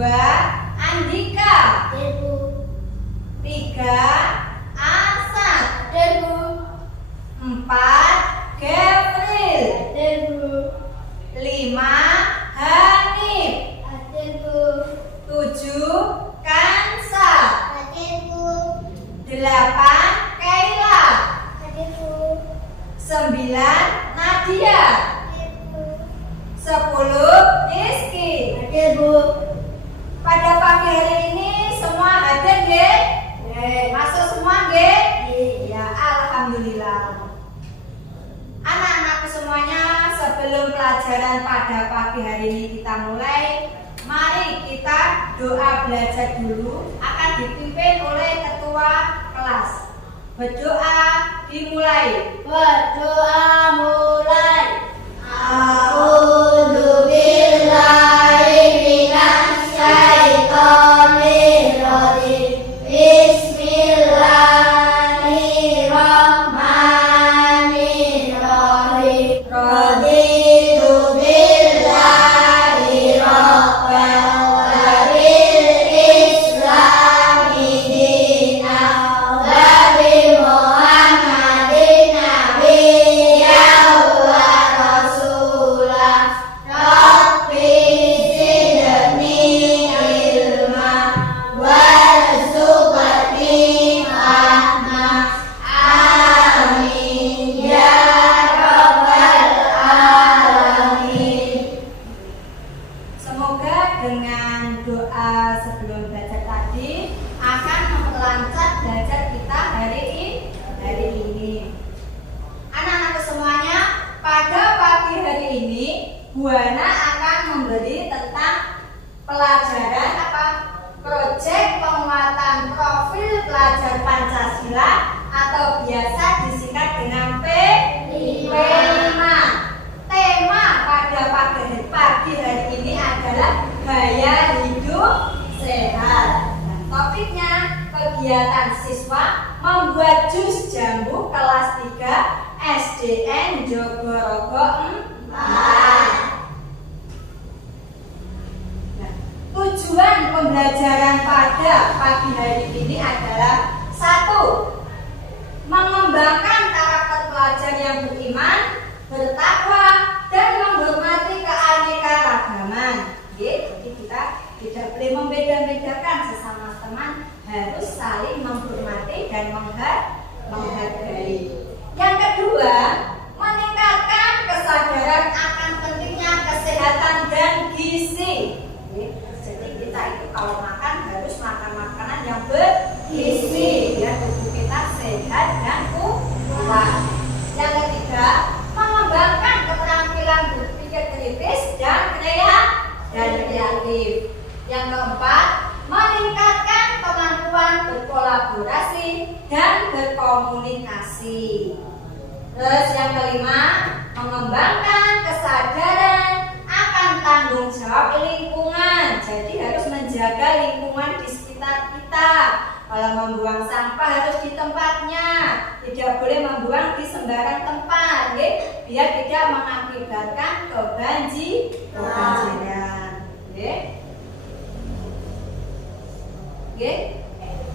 2. Andika. Hadir, Bu. 3. Asad. Hadir, Bu. 4. Gevril. Hadir, Bu. 5. Hanif. Hadir, Bu. 7. Kansa. Hadir, Bu. 8. Kaila. Hadir, Bu. 9. Nadia. Hadir, Bu. 10. Rizky. Hadir, Bu. Pada pagi hari ini semua hadir nggih? Masuk semua nggih? Ya, alhamdulillah. Anak-anakku semuanya, sebelum pelajaran pada pagi hari ini kita mulai, mari kita doa belajar dulu, akan dipimpin oleh ketua kelas. Berdoa dimulai. Berdoa mulai. A'udzu billahi minasy syaithanir rajim. Bismillahirrahmanirrahim. Raditu billahi rabban wa bil islami dinan wa bi Muhammadin nabiyyan wa rasulah. Rabbi zidni ilma warzuqni fahma. Amin ya rabbal alamin. Semoga dengan doa sebelum belajar tadi akan memperlancar belajar kita hari ini. Anak-anakku semuanya, pada pagi hari ini Bu Hana akan memberi tentang pelajaran proyek penguatan profil pelajar Pancasila atau biasa disingkat dengan P5. Tema pada pagi hari ini adalah gaya hidup sehat. Dan topiknya kegiatan siswa membuat jus jambu kelas 3 SDN Jogorogo 4. Nah, tujuan pembelajaran pada pagi hari ini adalah 1. Mengembangkan karakter pelajar yang beriman, bertakwa, dan menghormati keanekaragaman. Jadi kita tidak boleh membeda-bedakan sesama teman, harus saling menghormati dan menghargai. Yang kedua, meningkatkan kesadaran akan pentingnya kesehatan dan gizi. Jadi kita itu kalau makan harus makan makanan yang bergizi biar tubuh kita sehat dan kuat. Yang ketiga, mengembangkan keterampilan berpikir kritis dan kreatif. Yang keempat, meningkatkan kemampuan berkolaborasi dan berkomunikasi. Terus yang kelima, mengembangkan kesadaran akan tanggung jawab lingkungan. Jadi harus menjaga lingkungan di sekitar kita. Kalau membuang sampah harus di tempatnya, tidak boleh membuang di sembarang tempat, biar tidak mengakibatkan kebanjiran.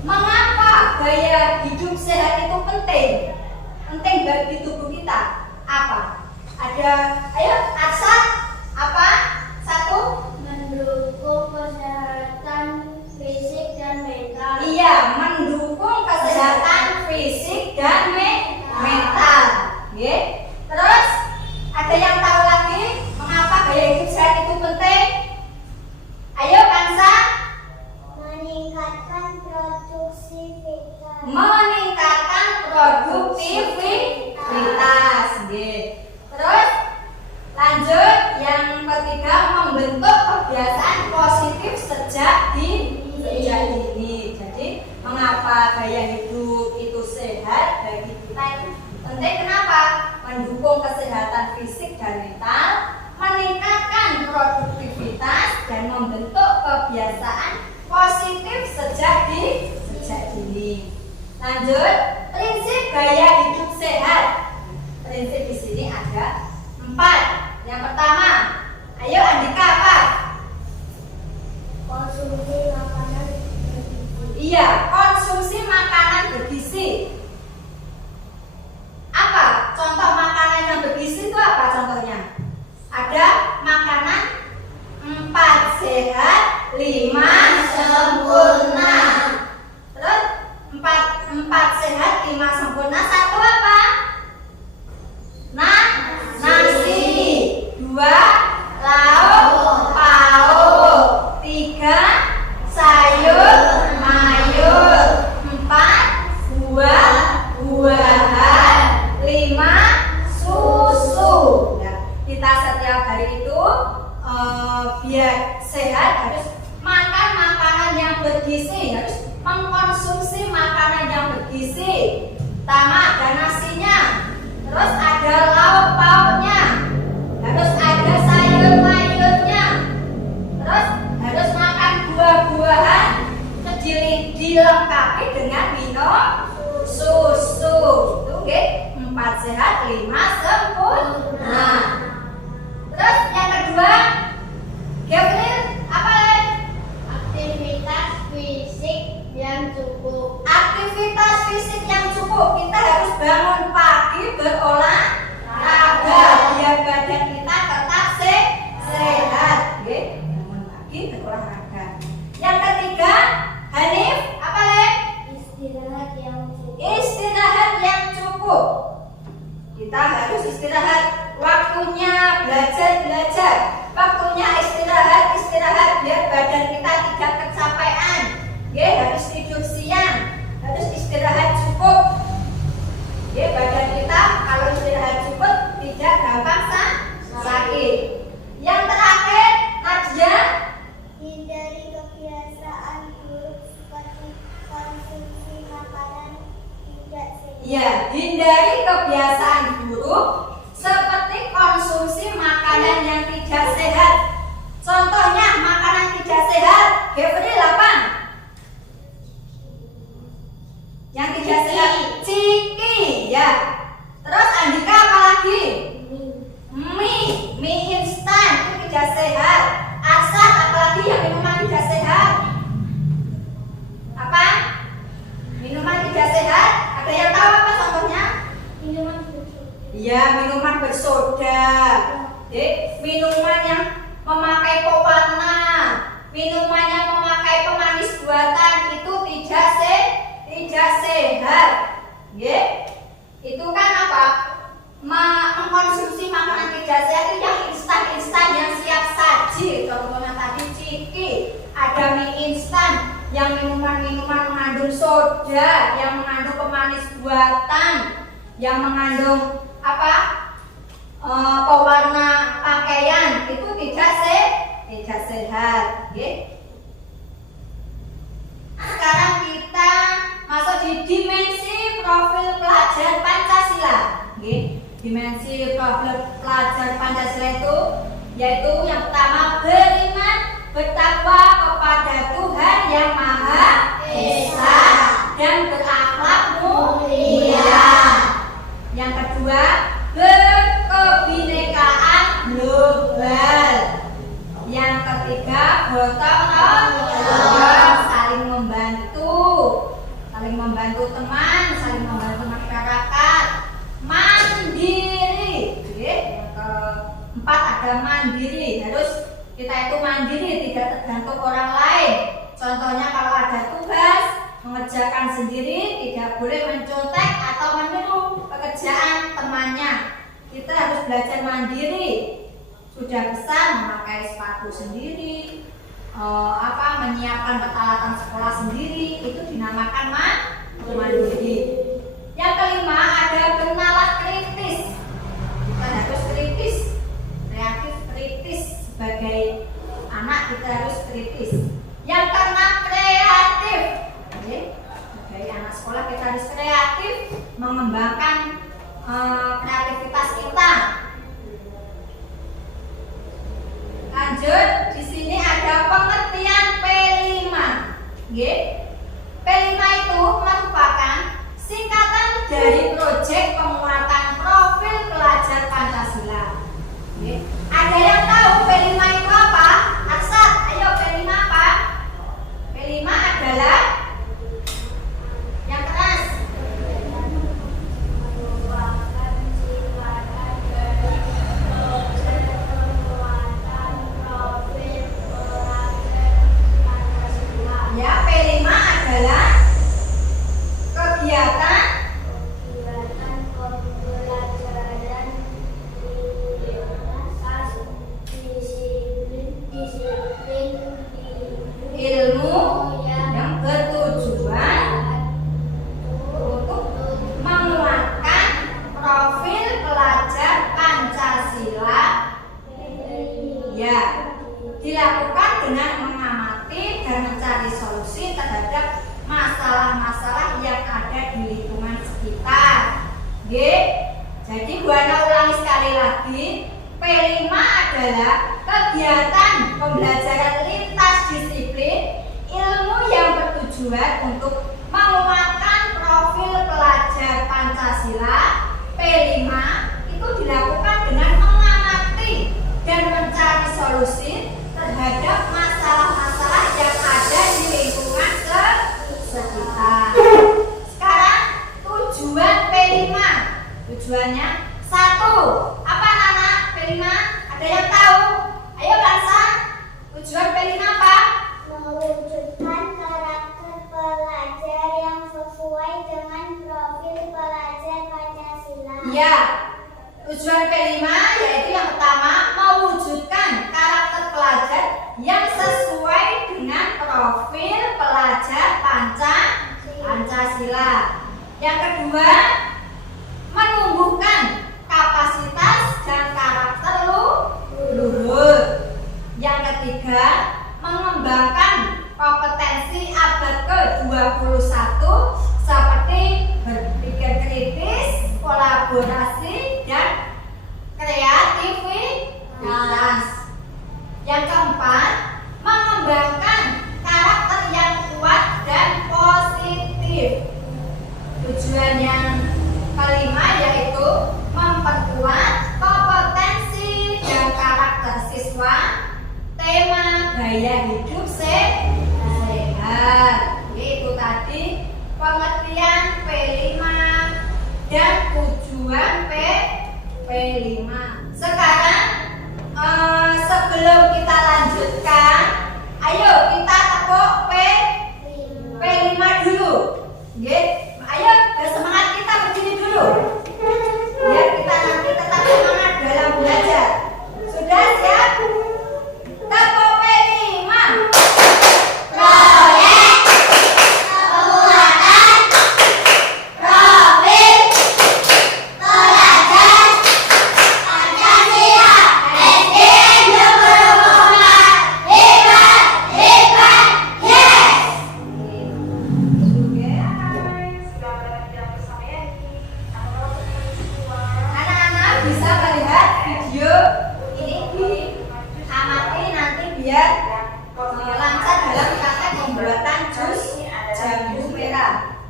Mengapa gaya hidup sehat itu penting? Penting bagi tubuh kita. Apa? Ayo, Aksa. Apa? 1. Mendukung kesehatan fisik dan mental. Iya, mendukung kesehatan fisik dan mental. Terus ada yang tahu lagi mengapa gaya hidup sehat itu penting? Ayo, Kansa. Meningkatkan produktivitas. Meningkatkan produktivitas. Terus lanjut, yang ketiga, membentuk kebiasaan positif sejak dini. Jadi mengapa gaya hidup itu sehat bagi kita itu penting? Kenapa? Mendukung kesehatan fisik dan mental, meningkatkan produktivitas, dan membentuk kebiasaan positif sejak dini. Lanjut, prinsip gaya hidup sehat. Prinsip di sini ada 4. Yang pertama, ayo Andika apa? Konsumsi Iya, konsumsi makanan bergizi. Apa contoh makanan yang bergizi itu apa contohnya? Ada makanan 4 sehat, 5 sempurna. Terus 4 sehat, 5 sempurna. Satu apa? Nasi. 2 lauk pauk. 3 sayur mayur. 4 buah-buahan. 5 susu. Nah, kita setiap hari itu biar sehat harus makan makanan yang bergizi, harus mengkonsumsi makanan yang bergizi. Pertama ada nasinya, terus ada lauk pauknya, harus ada sayur mayurnya, terus harus makan buah-buahan, dilengkapi dengan minum susu. Itu nggih, 4 sehat, 5 sempurna. Terus yang kedua, Gabriel, apa Le? Aktivitas fisik yang cukup. Aktivitas fisik yang cukup. Kita harus bangun pagi berolahraga biar badan kita tetap sehat. Oke, bangun pagi berolahraga. Yang ketiga, Hanif, apa Le? Istirahat yang cukup. Istirahat yang cukup. Kita harus istirahat. Waktunya belajar, waktunya istirahat biar badan kita tidak kecapean. Harus tidur siang, harus istirahat cukup. Badan kita kalau istirahat cukup tidak gampang sakit. Yang terakhir, Nadia, Hindari kebiasaan buruk seperti konsumsi makanan tidak sehat. ya, hindari kebiasaan buruk seperti konsumsi makanan yang tidak sehat. Contohnya makanan tidak sehat, Gabriel apa? Yang tidak sehat, ciki, ya. Terus Andika apa lagi? Mie instan itu tidak sehat. Asat apalagi yang minuman tidak sehat? Apa? Minuman tidak sehat? Ada yang tahu apa contohnya? Minuman bersoda. Ya, minuman bersoda. Minuman yang memakai pewarna, minuman yang memakai pemanis buatan itu tidak sehat. Itu kan apa? Mengkonsumsi makanan tidak sehat itu yang instan yang siap saji. Contohnya tadi ciki, ada mie instan, yang minuman mengandung soda, yang mengandung pemanis buatan, yang mengandung apa? Pewarna pakaian itu tidak sehat. Sekarang kita masuk di dimensi profil pelajar Pancasila. Dimensi profil pelajar Pancasila itu yaitu yang pertama beriman, bertakwa kepada Tuhan yang Maha Esa dan berakhlak mulia. Yang kedua, berkebinekaan global. Yang ketiga, gotong royong, saling membantu teman, saling membantu masyarakat, mandiri. Yang keempat ada mandiri, harus kita itu mandiri, tidak tergantung orang lain. Contohnya kalau ada tugas mengerjakan sendiri, tidak boleh mencontek atau meniru pekerjaan temannya. Kita harus belajar mandiri. Sudah besar memakai sepatu sendiri, menyiapkan peralatan sekolah sendiri, itu dinamakan mandiri. Yang kelima ada bernalar kritis. Kita harus kritis, kreatif, kritis. Sebagai anak kita harus kritis. Yang keenam kreatif. Sebagai anak sekolah kita harus kreatif, mengembangkan kreativitas kita. Lanjut, di sini ada pengertian P5. P5 itu merupakan singkatan dari proyek penguatan profil pelajar Pancasila. Ada yang tahu P5 itu apa? Arsat, ayo P5 apa? P5 adalah ilmu yang bertujuan untuk menguatkan profil pelajar Pancasila. Ya, dilakukan dengan mengamati dan mencari solusi terhadap masalah-masalah yang ada di lingkungan sekitar. Jadi Buana ulangi sekali lagi, P5 adalah kegiatan pembelajaran lintas disiplin ilmu yang bertujuan untuk menguatkan profil pelajar Pancasila. P5 itu dilakukan dengan mengamati dan mencari solusi terhadap masalah-masalah yang ada di lingkungan sekitar. Sekarang tujuan P5. Tujuannya 1. Apa anak-anak P5? Ada yang tahu? Ayo Kansa. Tujuan P5 apa? Mewujudkan karakter pelajar yang sesuai dengan profil pelajar Pancasila. Ya. Tujuan P5 yaitu yang pertama mewujudkan karakter pelajar yang sesuai dengan profil pelajar Pancasila. Yang kedua, menumbuhkan kapasitas dan karakter luhur. Yang ketiga, mengembangkan kompetensi abad ke-21 seperti berpikir kritis, kolaborasi, dan kreativitas. Yang keempat, mengembangkan karakter yang kuat dan positif. Tujuan yang kelima yaitu memperkuat kompetensi dan karakter siswa. Tema gaya hidup sehat. Itu tadi pengertian P5 dan tujuan P5. Sekarang sebelum kita lanjutkan, ayo kita tepuk P5 dulu. Ayo bersemangat, kita berdiri dulu. Biar kita nanti tetap semangat dalam belajar. Sudah siap? Tepuk P5. Proyek penguatan profil pelajar Pancasila SDN Jember Muhammad. Hebat, yes. Anak-anak bisa melihat video ini diamati nanti biar lancar dalam praktek pembuatan jus jambu merah.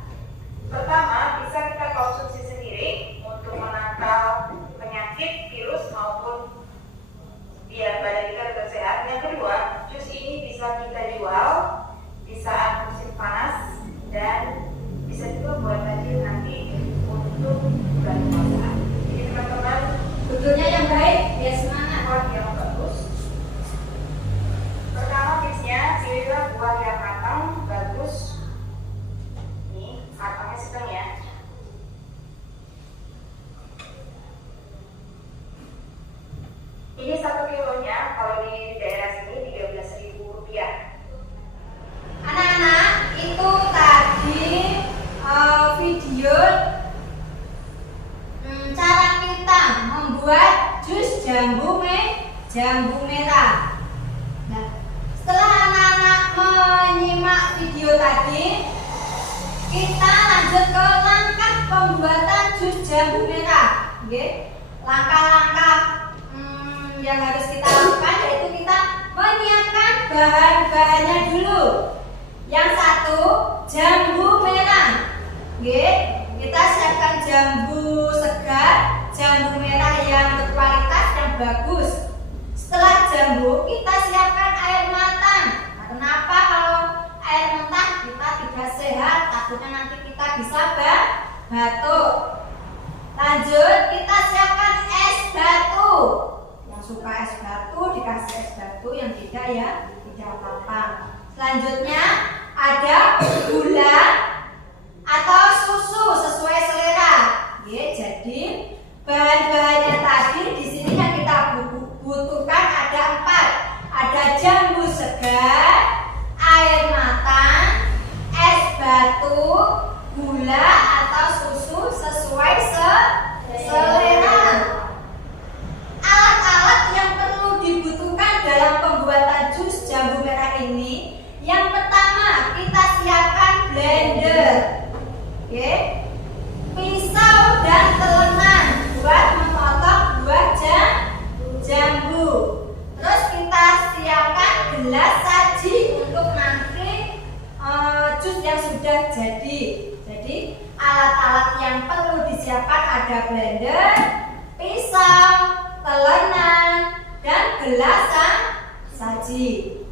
Pertama, bisa kita konsumsi sendiri untuk menangkal penyakit, virus maupun biar badan kita tetap sehat. Yang kedua, jus ini bisa kita jual di saat musim panas dan bisa juga buat tajil nanti untuk bulan puasa. Jadi teman-teman, Betulnya yang baik, biar semangat. buah yang bagus. Pertama tipsnya, pilihlah buah yang matang, bagus. Nih, matangnya sedang ya. Ini 1 kilonya, kalau di daerah sini Rp13.000. Anak-anak, itu tadi video cara kita membuat jus jambu merah. Nah, setelah anak-anak menyimak video tadi, kita lanjut ke langkah pembuatan jus jambu merah. Langkah-langkah yang harus kita lakukan yaitu kita menyiapkan bahan-bahannya dulu. Yang satu, jambu merah. Kita siapkan jambu segar, jambu merah yang berkualitas dan bagus. Setelah jambu, kita siapkan air matang. Nah, kenapa kalau air mentah kita tidak sehat? Takutnya nanti kita bisa batuk. Lanjut, kita siapkan es batu. Yang suka es batu dikasih es batu, yang tidak ya tidak apa-apa. Selanjutnya ada gula atau susu sesuai selera. Jadi bahan-bahannya tadi di sini yang kita butuhkan ada 4. Ada jambu segar, air yang sudah jadi. Jadi alat-alat yang perlu disiapkan ada blender, pisau, telenan, dan gelas saji.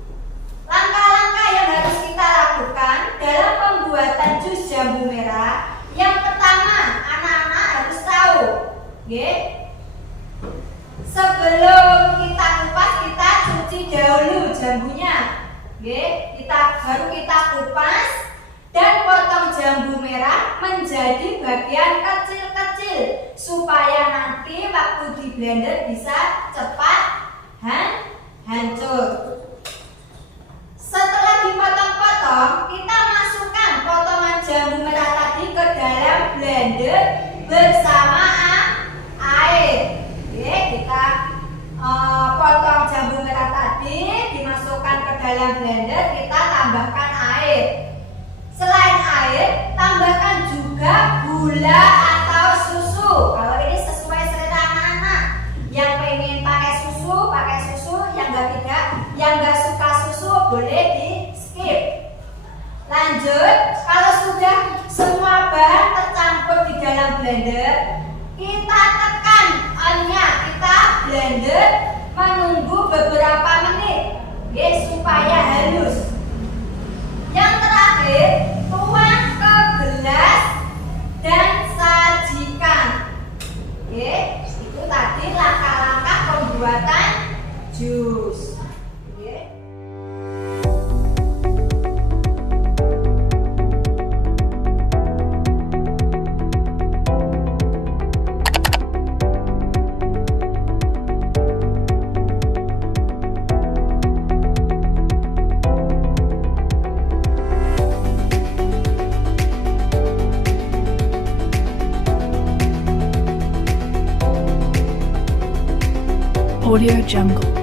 Langkah-langkah yang harus kita lakukan dalam pembuatan jus jambu merah. Yang pertama, anak-anak harus tahu, sebelum kita kupas, kita cuci dahulu jambunya. Baru kita kupas dan potong jambu merah menjadi bagian kecil-kecil supaya nanti waktu di blender bisa cepat hancur. Setelah dipotong-potong, kita masukkan potongan jambu merah tadi ke dalam blender bersama air. Kita potong jambu merah tadi, dimasukkan ke dalam blender, kita tambahkan air. Selain air, tambahkan juga gula atau susu. Kalau ini sesuai selera anak-anak. Yang pengen pakai susu, yang nggak suka susu boleh di skip. Lanjut, kalau sudah semua bahan tercampur di dalam blender, kita tekan on-nya, kita blender menunggu beberapa menit, supaya halus. Yang terakhir, tuang ke gelas dan sajikan. Itu tadi langkah-langkah pembuatan jus. Audio Jungle.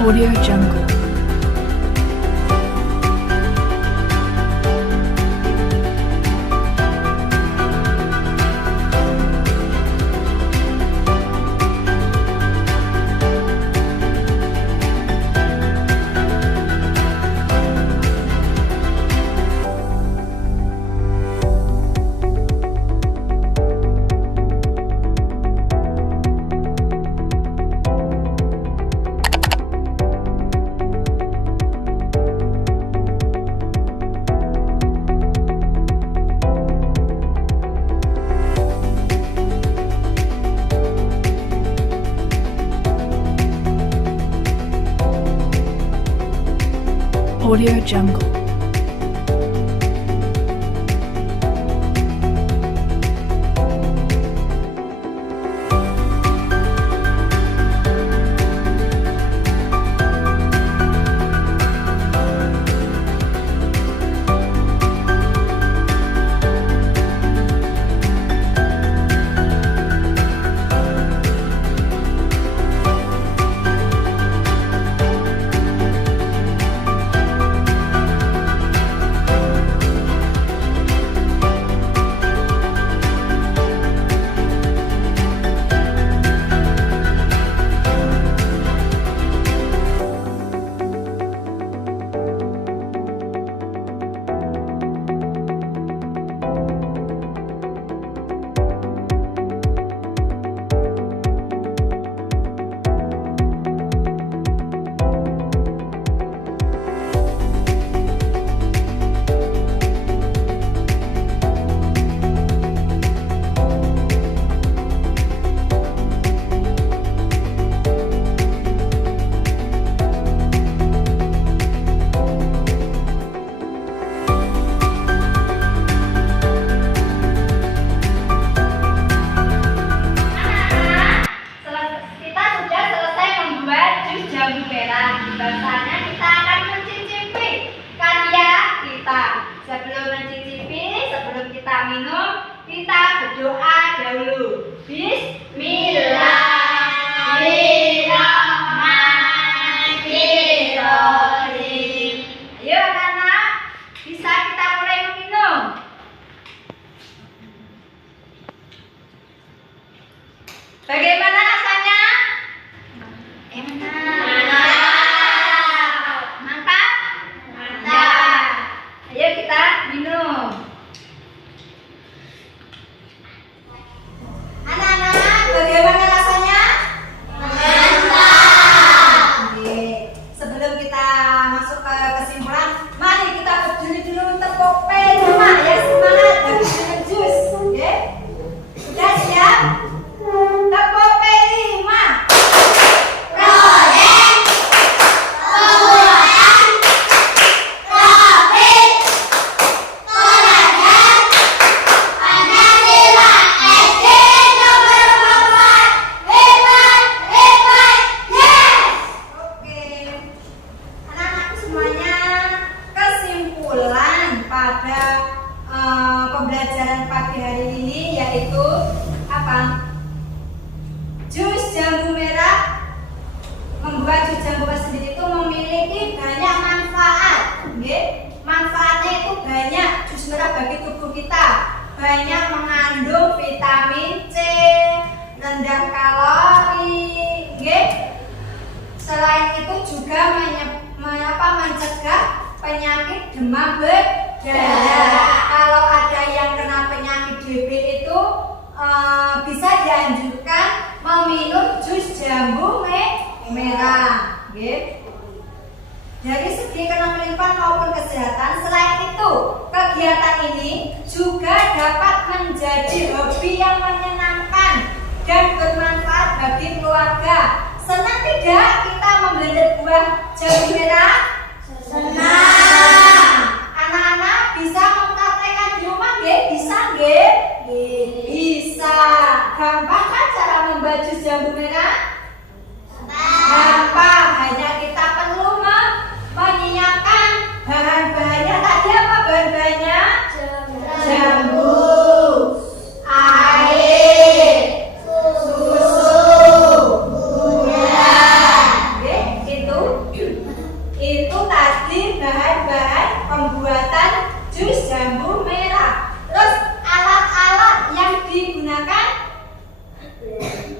Audio Jungle. Audio Jungle. doa dahulu. Bismillahirrahmanirrahim. Ayo anak-anak, bisa kita mulai meminum. Bagaimana rasanya? Mantap? Mantap. Ayo kita minum. Anak-anak, bagaimana rasanya? Mantap. Oke. Sebelum kita masuk ke kesimpulan, mari kita berdiri dulu tepuk P5 ya, semangat habis minum jus. Oke. Sudah siap? Tepuk P5. Pembelajaran pagi hari ini yaitu apa? Jus jambu merah. Membuat jus jambu merah sendiri itu memiliki banyak manfaat. Manfaatnya itu banyak. Jus merah bagi tubuh kita banyak mengandung vitamin C, rendah kalori. Selain itu juga mencegah penyakit demam berdarah. Kalau ada yang kena penyakit DB itu bisa dianjurkan meminum jus jambu merah. Dari segi ekonomi maupun kesehatan. Selain itu, kegiatan ini juga dapat menjadi hobi yang menyenangkan dan bermanfaat bagi keluarga. Senang tidak kita memblender buah jambu merah? Senang. Anak-anak bisa mempraktekkan di rumah nggih? Bisa nggih? Bisa. Gampang kan cara membuat jus jambu merah? Gampang. Hanya kita perlu menyiapkan bahan-bahannya. Tadi apa bahan-bahannya? Jambu, air, susu, gula. Itu tadi bahan-bahan pembuatan jus jambu merah. Terus alat-alat yang digunakan?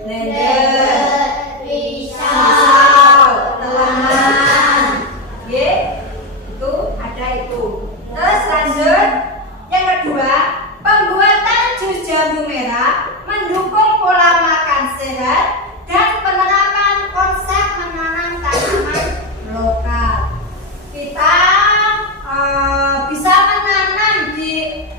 Blender, pisau, telanjang. Itu ada itu. Terus lanjut. Yang kedua, pembuatan jus jambu merah mendukung pola makan sehat dan penerapan konsep menanam tanaman lokal. Kita bisa menanam di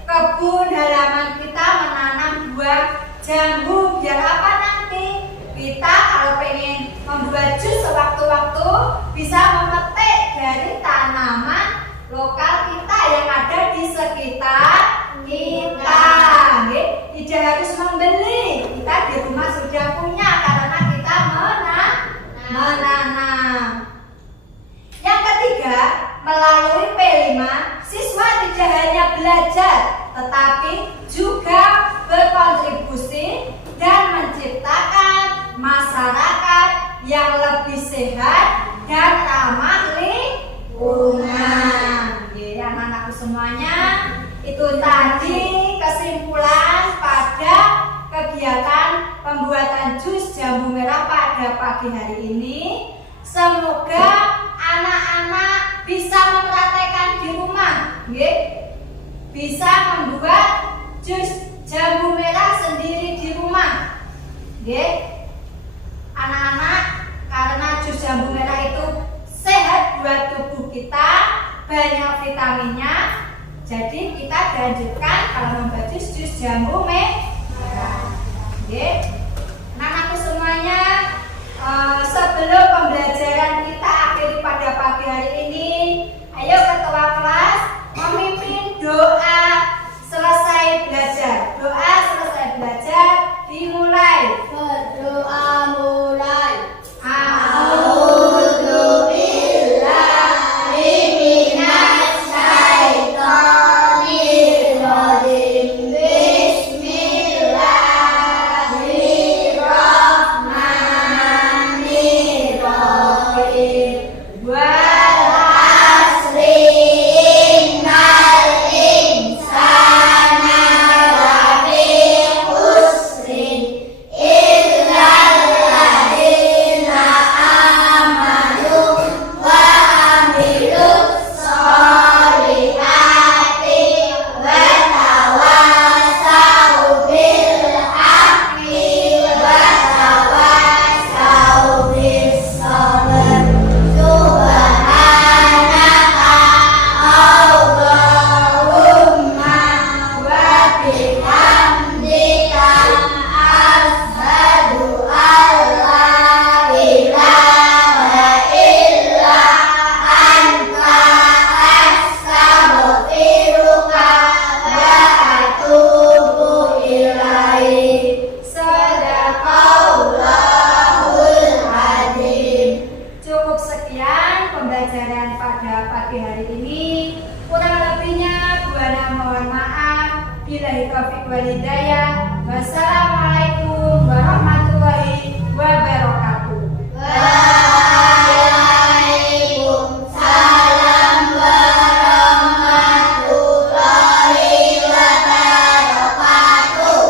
kebun halaman kita, menanam buah jambu. Biar apa nanti? Kita kalau pengen membuat jus sewaktu-waktu bisa memetik dari tanaman lokal kita yang ada di sekitar kita. Tidak harus membeli. Kita di rumah sudah punya karena kita menanam. Yang ketiga, melalui P5, siswa tidak hanya belajar, tetapi juga berkontribusi dan menciptakan masyarakat yang lebih sehat dan ramah lingkungan. Anak-anakku semuanya, itu tadi kesimpulan pada kegiatan pembuatan jus jambu merah pada pagi hari ini. Semoga anak-anak bisa mempraktekkan di rumah, bisa membuat jus jambu merah sendiri di rumah. Anak-anak, karena jus jambu merah itu sehat buat tubuh kita, banyak vitaminnya. Jadi kita dianjurkan kalau membuat jus jambu merah. Anak-anakku semuanya, sebelum pembelajaran kita akhiri pada pagi hari ini, ayo ketua kelas memimpin doa selesai belajar. Doa selesai belajar dimulai. Berdoa mulai. Bismillahirrahmanirrahim. pembelajaran pada pagi hari ini. Kurang lebihnya Buana mohon maaf. Billahi taufiq wal hidayah. Wassalamualaikum warahmatullahi wabarakatuh. Waalaikumsalam warahmatullahi wabarakatuh.